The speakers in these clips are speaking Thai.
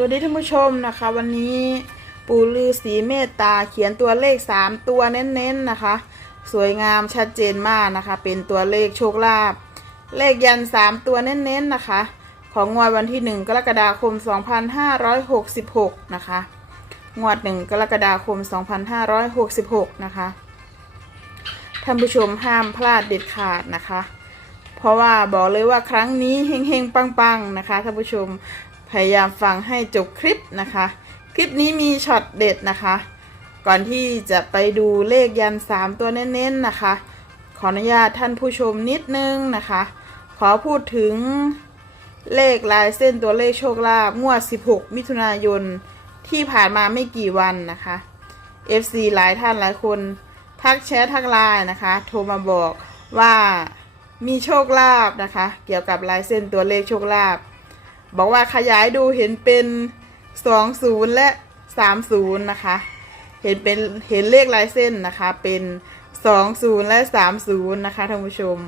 วัสดีท่านผู้ชมนะคะ วันนี้ปู่ลือสีเมตตาเขียนตัวเลข 3 ตัวเน้นๆนะคะ สวยงามชัดเจนมากนะคะ เป็นตัวเลขโชคลาภเลขยัน 3 ตัวเน้นๆนะคะ ของงวดวันที่ 1 กรกฎาคม 2566 นะคะ งวด 1 กรกฎาคม 2566 นะคะท่านผู้ชมห้ามพลาดเด็ดขาดนะคะ เพราะว่าบอกเลยว่าครั้งนี้เฮงๆปังๆนะคะท่านผู้ชม พยายามฟังให้จบคลิปนะคะ คลิปนี้มีช็อตเด็ดนะคะ ก่อนที่จะไปดูเลขยัน 3 ตัวเน้นๆนะคะ ขออนุญาตท่านผู้ชมนิดนึงนะคะ ขอพูดถึงเลขลายเส้นตัวเลขโชคลาภงวด 16 มิถุนายนที่ผ่านมาไม่กี่วันนะคะ FC หลายท่านหลายคน ทักแชททักไลน์นะคะ โทรมาบอกว่ามีโชคลาภนะคะ เกี่ยวกับลายเส้นตัวเลขโชคลาภ บอกว่าขยายดูเห็นเป็น20และ30นะคะ เห็นเป็นเห็นเลขลายเส้นนะคะ เป็น20และ30นะคะท่านผู้ชม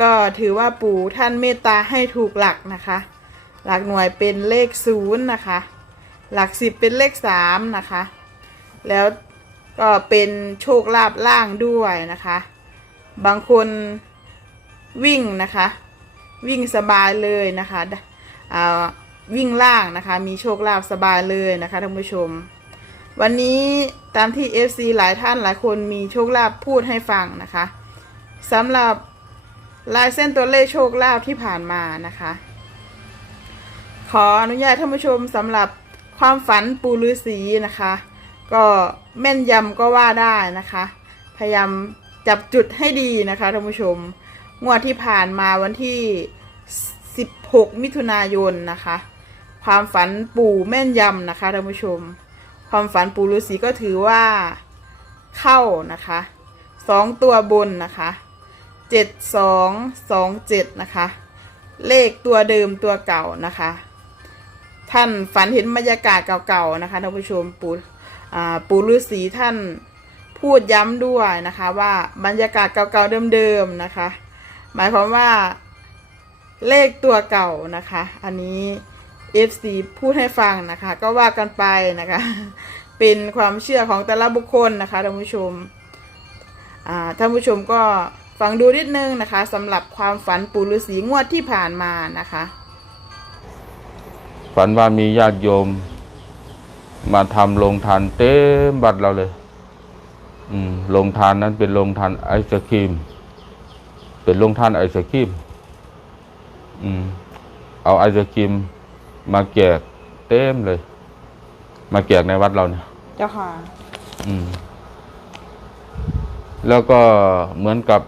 ก็ถือว่าปู่ท่านเมตตาให้ถูกหลักนะคะ หลักหน่วยเป็นเลข0นะคะ หลัก10เป็นเลข3นะคะ แล้วก็เป็นโชคลาภล่างด้วยนะคะ บางคนวิ่งนะคะ วิ่งสบายเลยนะคะ วิ่งล่างนะคะ มีโชคลาภสบายเลยนะคะท่านผู้ชม วันนี้ตามที่ FC หลายท่านหลายคนมีโชคลาภพูดให้ฟังนะคะสำหรับลายเส้นตัวเลขโชคลาภที่ผ่านมานะคะ ขออนุญาตท่านผู้ชมสำหรับความฝันปูฤาษีนะคะ ก็แม่นยำก็ว่าได้นะคะ พยายามจับจุดให้ดีนะคะท่านผู้ชม งวดที่ผ่านมาวันที่ 16 มิถุนายนนะคะ ความฝันปู่แม่นยำนะคะท่านผู้ชม ความฝันปู่ฤาษีก็ถือว่าเข้านะคะสองตัวบนนะคะเจ็ดสองสองเจ็ดนะคะ เลขตัวเดิมตัวเก่านะคะ ท่านฝันเห็นบรรยากาศเก่าๆนะคะท่านผู้ชมปู่อ่าปู่ฤาษีท่านพูดย้ำด้วยนะคะ ว่าบรรยากาศเก่าๆเดิมๆนะคะ หมายความว่า เลขตัวเก่านะคะ อันนี้ FC พูดให้ฟังนะคะ ก็ว่ากันไปนะคะ เป็นความเชื่อของแต่ละบุคคลนะคะท่านผู้ชมท่านผู้ชมก็ฟังดูนิดนึงนะคะสำหรับความฝันปู่ฤาษีงวดที่ผ่านมานะคะ ฝันว่ามีญาติโยม มาทำโรงทานเต็มบัดเราเลย อืมโรงทานนั้นเป็นโรงทานไอศครีม เป็นโรงทานไอศครีม อืม เอาไอศครีมมาแจกเต็มเลย มาแจกในวัดเราเนี่ย เจ้าค่ะ อืม แล้วก็เหมือนกับ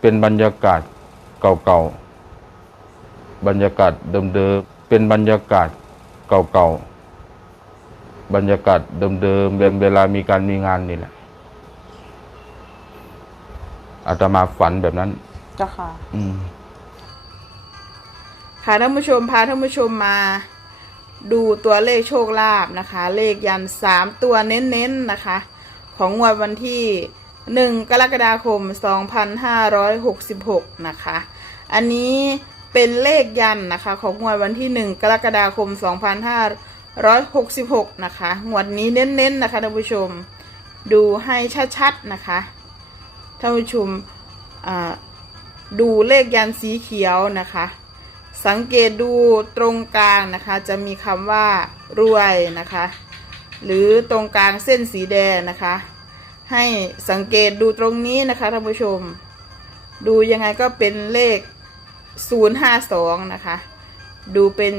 เป็นบรรยากาศเก่าๆ บรรยากาศเดิมๆ เป็นบรรยากาศเก่าๆ บรรยากาศเดิมๆเป็นเวลามีการมีงานนี่แหละอาตมาฝันแบบนั้น เจ้าค่ะ อืม ค่ะท่านผู้ชมพาท่านผู้ชมมาดูตัวเลขโชคลาภนะคะ เลขยันสามตัวเน้นๆนะคะ ของงวดวันที่หนึ่งกรกฎาคม2566นห้าร้อยหกสิบหกนะคะ อันนี้เป็นเลขยันนะคะ ของงวดวันที่หนึ่งกรกฎาคม2566นห้าร้อยหกสิบหกนะคะงวดนี้เน้นๆนะคะท่านผู้ชม ดูให้ชัดๆนะคะท่านผู้ชมดูเลขยันสีเขียวนะคะ สังเกตดูตรงกลางนะคะ จะมีคำว่ารวยนะคะ หรือตรงกลางเส้นสีแดงนะคะ ให้สังเกตดูตรงนี้นะคะท่านผู้ชม ดูยังไงก็เป็นเลข 052 นะคะ ดูเป็น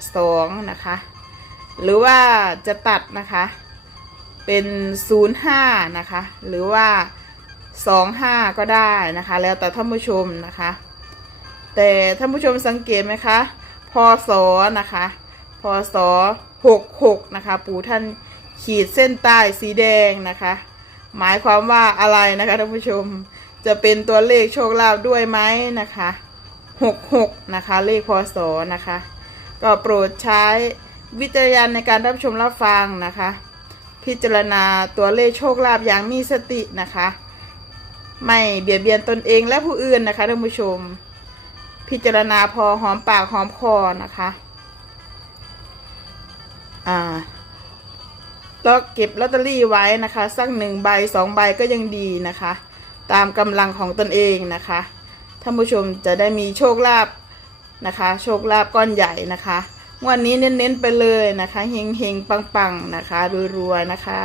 052 นะคะ หรือว่าจะตัดนะคะ เป็น 05 นะคะ หรือว่า 25 ก็ได้นะคะ แล้วแต่ท่านผู้ชมนะคะ แต่ท่านผู้ชมสังเกตไหมคะ พศนะคะ พศหกหกนะคะ ปู่ท่านขีดเส้นใต้สีแดงนะคะ หมายความว่าอะไรนะคะท่านผู้ชมจะเป็นตัวเลขโชคลาภด้วยไหมนะคะหกหกนะคะ เลขพศนะคะ ก็โปรดใช้วิจารณญาณในการรับชมรับฟังนะคะ พิจารณาตัวเลขโชคลาภอย่างมีสตินะคะ ไม่เบียดเบียนตนเองและผู้อื่นนะคะท่านผู้ชม พิจารณาพอหอมปากหอมคอนะคะ อ่าแล้วเก็บลอตเตอรี่ไว้นะคะสักหนึ่งใบสองใบก็ยังดีนะคะ ตามกำลังของตนเองนะคะท่านผู้ชมจะได้มีโชคลาภนะคะ โชคลาภก้อนใหญ่นะคะวันนี้เน้นๆไปเลยนะคะเฮงๆปังๆนะคะรวยๆนะคะ